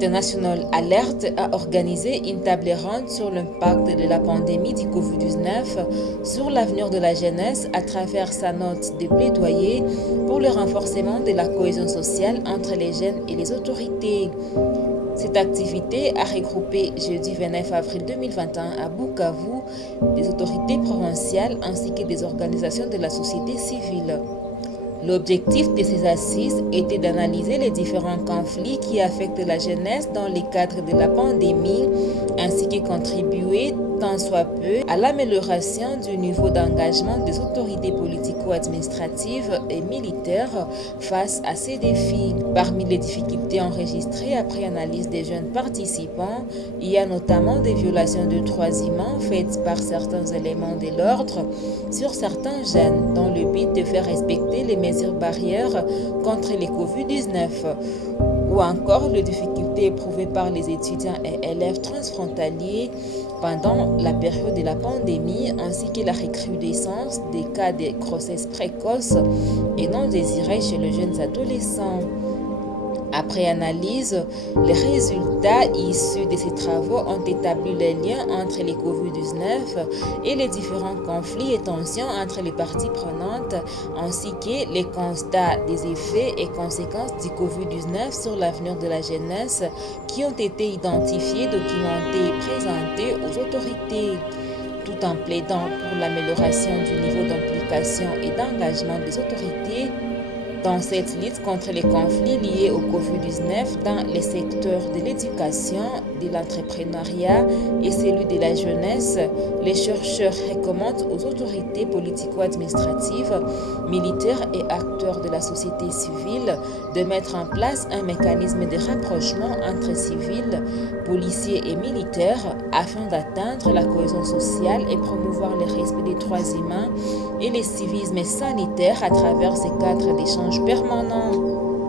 International Alert a organisé une table ronde sur l'impact de la pandémie du Covid-19 sur l'avenir de la jeunesse à travers sa note de plaidoyer pour le renforcement de la cohésion sociale entre les jeunes et les autorités. Cette activité a regroupé jeudi 29 avril 2021 à Bukavu des autorités provinciales ainsi que des organisations de la société civile. L'objectif de ces assises était d'analyser les différents conflits qui affectent la jeunesse dans le cadre de la pandémie, ainsi que contribuer tant soit peu à l'amélioration du niveau d'engagement des autorités politico-administratives et militaires face à ces défis. Parmi les difficultés enregistrées après analyse des jeunes participants, il y a notamment des violations de droits humains faites par certains éléments de l'ordre sur certains jeunes dans le but de faire respecter les mesures barrières contre les Covid-19, ou encore les difficultés éprouvées par les étudiants et élèves transfrontaliers pendant la période de la pandémie, ainsi que la recrudescence des cas de grossesse précoce et non désirée chez les jeunes adolescents. Après analyse, les résultats issus de ces travaux ont établi les liens entre les Covid-19 et les différents conflits et tensions entre les parties prenantes, ainsi que les constats des effets et conséquences du Covid-19 sur l'avenir de la jeunesse qui ont été identifiés, documentés et présentés aux autorités. Tout en plaidant pour l'amélioration du niveau d'implication et d'engagement des autorités dans cette lutte contre les conflits liés au Covid-19 dans les secteurs de l'éducation, de l'entrepreneuriat et celui de la jeunesse, les chercheurs recommandent aux autorités politico-administratives, militaires et acteurs de la société civile de mettre en place un mécanisme de rapprochement entre civils, policiers et militaires afin d'atteindre la cohésion sociale et promouvoir le respect des droits humains et le civisme sanitaire à travers ces cadres d'échange permanents.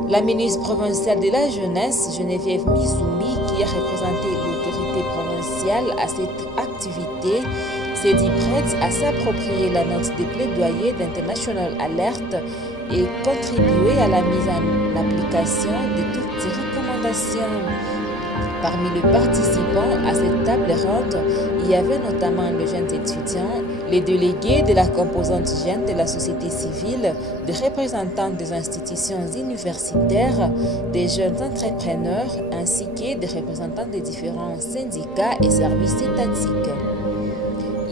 La ministre provinciale de la jeunesse, Geneviève Mizumi, qui a représenté l'autorité provinciale à cette activité, s'est dit prête à s'approprier la note de plaidoyer d'International Alert et contribuer à la mise en application de toutes ces recommandations. Parmi les participants à cette table ronde, il y avait notamment les jeunes étudiants, les délégués de la composante jeune de la société civile, des représentants des institutions universitaires, des jeunes entrepreneurs, ainsi que des représentants des différents syndicats et services étatiques.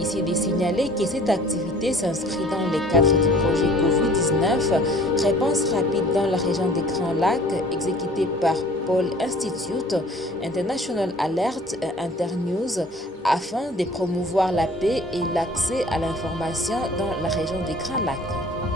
Ici est de signaler que cette activité s'inscrit dans le cadre du projet Covid-19, réponse rapide dans la région des Grands Lacs, exécuté par Paul Institute, International Alert et Internews, afin de promouvoir la paix et l'accès à l'information dans la région des Grands Lacs.